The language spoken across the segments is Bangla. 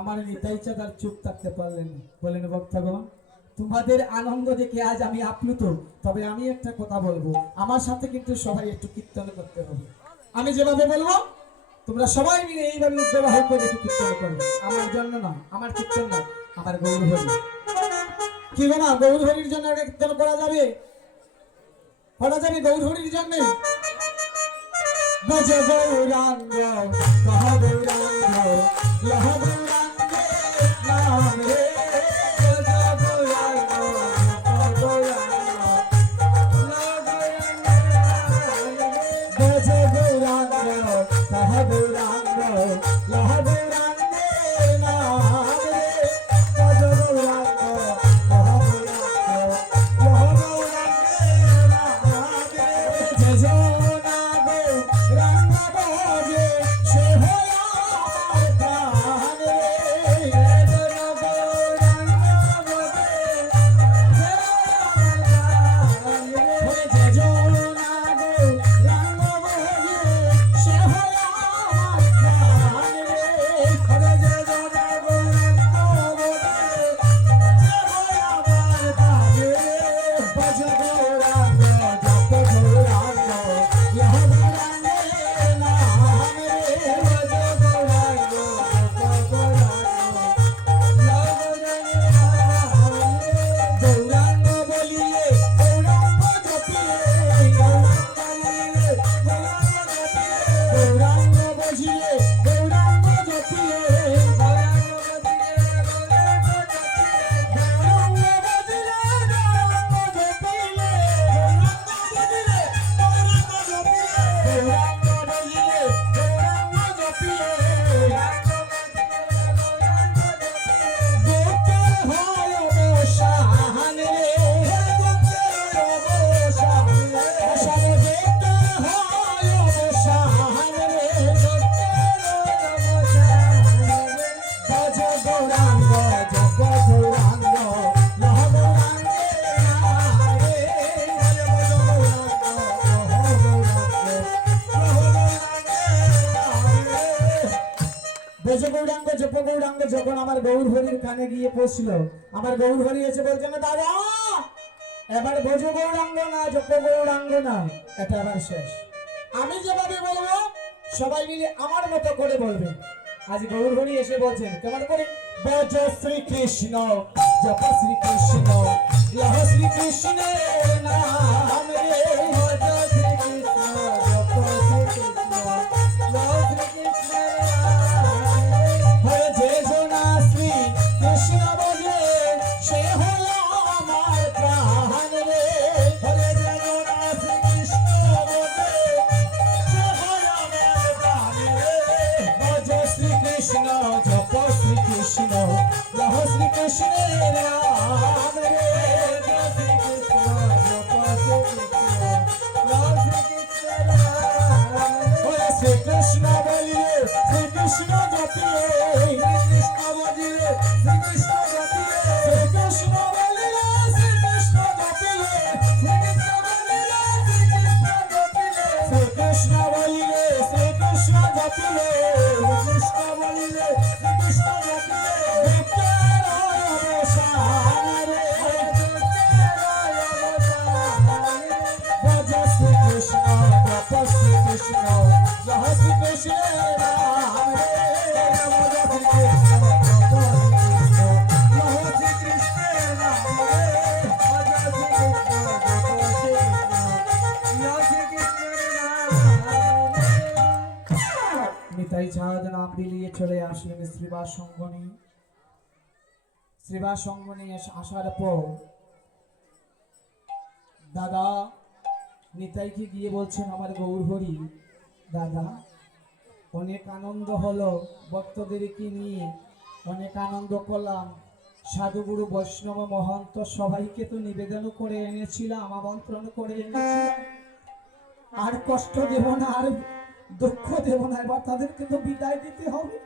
আমার নিতাই চাঁদার চুপ থাকতে পারলেন। বলেন ভক্তগণ, তোমাদের আনন্দ দেখে আজ আমি আপ্লুত। তবে আমি একটা কথা বলবো, আমার সাথে কিন্তু সবাই একটু কীর্তন করতে হবে। আমি যেভাবে বলবো তোমরা সবাই মিলে এইভাবে ব্যবহার করে একটু কীর্তন করবে। আমার জন্য না, আমার কীর্তন না, আমার গৌর হরি। কি গো মা, গৌর হরির জন্য একটা কীর্তন করা যাবে? করা যাবে গৌর হরির জন্য? বজ গৌরাঙ্গ কহ গৌরাঙ্গ লহ গৌরাঙ্গে নাম রে। বজ গৌরাঙ্গ কহ গৌরাঙ্গ লহ গৌরাঙ্গে। বজ গৌরাঙ্গ কহ গৌরাঙ্গ লহ গৌরাঙ্গে নাম রে। বজ গৌরাঙ্গ কহ গৌরাঙ্গ লহ গৌরাঙ্গে নাম রে। জয় গৌরাঙ্গ জপ গৌরাঙ্গ যখন আমার গৌর হরির কানে গিয়ে পৌঁছল, আমার গৌর হরি এসে বলছে না দাদা, এবার ভজ গৌরাঙ্গ না, জপ গৌরাঙ্গ না, এটা আবার শেষ। আমি যেভাবে বলবো সবাই মিলে আমার মতো করে বলবে। আজ গৌর হরি এসে বলছেন কেমন করে, ভজ শ্রীকৃষ্ণ জপ শ্রীকৃষ্ণ লহ শ্রীকৃষ্ণের নাম রে। ভজ শ্রীকৃষ্ণ জপ শ্রীকৃষ্ণ লহ শ্রীকৃষ্ণের নাম রে। হরে যে জনা শ্রী কৃষ্ণ বলে সে হলো আমার প্রাণ রে। হরে যে জনা শ্রী কৃষ্ণ বলে সে হলো আমার প্রাণ রে। ভজ শ্রীকৃষ্ণ জপ শ্রীকৃষ্ণ লহ শ্রীকৃষ্ণের নাম রে। শ্রীকৃষ্ণ জপ শ্রীকৃষ্ণ লহ শ্রীকৃষ্ণের নাম রে। শ্রীকৃষ্ণ বলিলে শ্রীকৃষ্ণ জপিলে, শ্রীকৃষ্ণ বলিলে শ্রীকৃষ্ণ জপিলে, শ্রীকৃষ্ণ বলিলে শ্রীকৃষ্ণ জপিলে, শ্রীকৃষ্ণ বলিলে শ্রীকৃষ্ণ জপিলে, শ্রীকৃষ্ণ বলিলে শ্রীকৃষ্ণ জপিলে, কৃষ্ণ বলিলে শ্রীকৃষ্ণ জপিলে। ভক্তের অবসান রে, ভক্তের অবসান রে। ভজ শ্রীকৃষ্ণ জপ শ্রীকৃষ্ণ লহ শ্রীকৃষ্ণের নাম রে। ভজ শ্রীকৃষ্ণ জপ শ্রীকৃষ্ণ লহ শ্রীকৃষ্ণের নাম রে। ভজ শ্রীকৃষ্ণ জপ শ্রীকৃষ্ণ লহ শ্রীকৃষ্ণের নাম রে। নিতাই চাঁদ নাম বিলিয়ে চলে আসলেন শ্রীবাস সঙ্গনী। শ্রীবাস সঙ্গনী আসার পর দাদা নিতাইকে গিয়ে বলছেন আমার গৌর হরি, দাদা অনেক আনন্দ হলো, ভক্তদেরকে নিয়ে অনেক আনন্দ করলাম, সাধুগুরু বৈষ্ণব মহন্ত সবাইকে তো নিবেদন করে এনেছিলাম, আমন্ত্রণ করে এনেছিলাম। আর কষ্ট দেব না, আর দুঃখ দেব না, এবার তাদেরকে তো বিদায় দিতে হবে।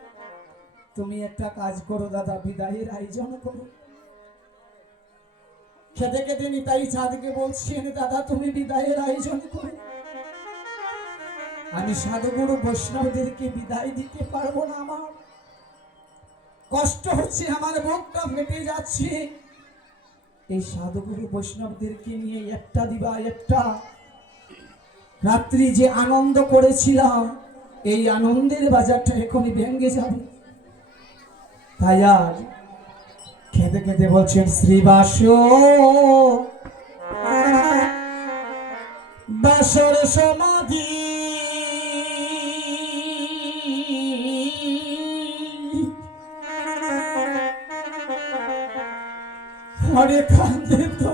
তুমি একটা কাজ করো দাদা, বিদায়ের আয়োজন করো। খেতে খেতে নিতাই চাঁদকে বলছেন, দাদা তুমি বিদায়ের আয়োজন করো, আমি সাধুগুরু বৈষ্ণবদেরকে বিদায় দিতে পারবো না, আমার কষ্ট হচ্ছে, আমার বুকটা ফেটে যাচ্ছে। এই সাধুগুরু বৈষ্ণবদেরকে নিয়ে একটা দিবা একটা রাত্রি যে আনন্দ করেছিলাম, এই আনন্দের বাজারটা এখনই ভেঙে যাবে। তাই আর খেতে খেতে বলছেন, শ্রীবাস বাসর সমাধি হরে কান্দে তো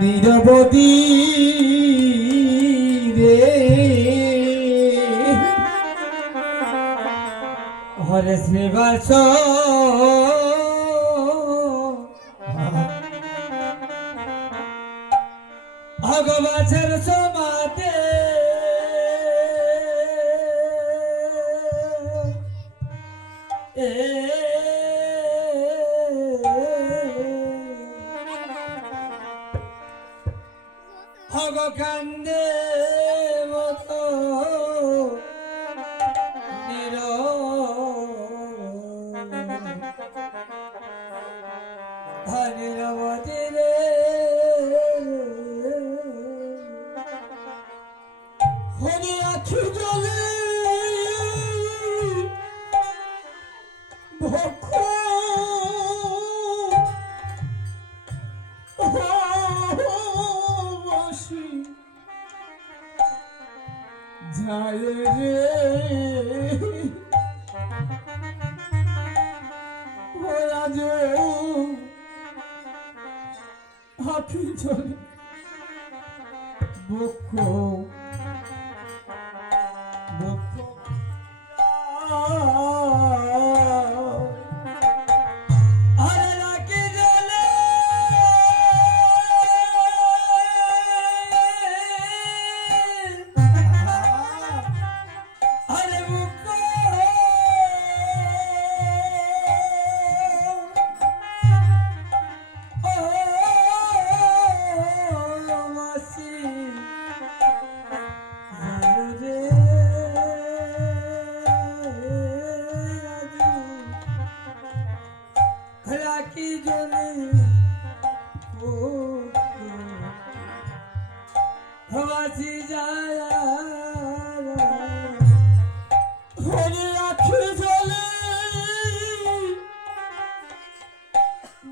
নিরবধি রে হরে শ্রীবাস ভগবানের সমাধে ভগকান্দে মতো নিরবধি রে হরি আখি জলে ভক্ষ যায় রে আজ আখি জলে বক্ষ বক্ষ আরে রাখি জলে আরে বক্ষ রাখি জলে হওয়াছি যায় হরি রাখি জলে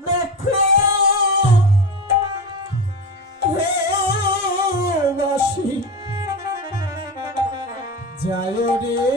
দেখো বাসি যায় রে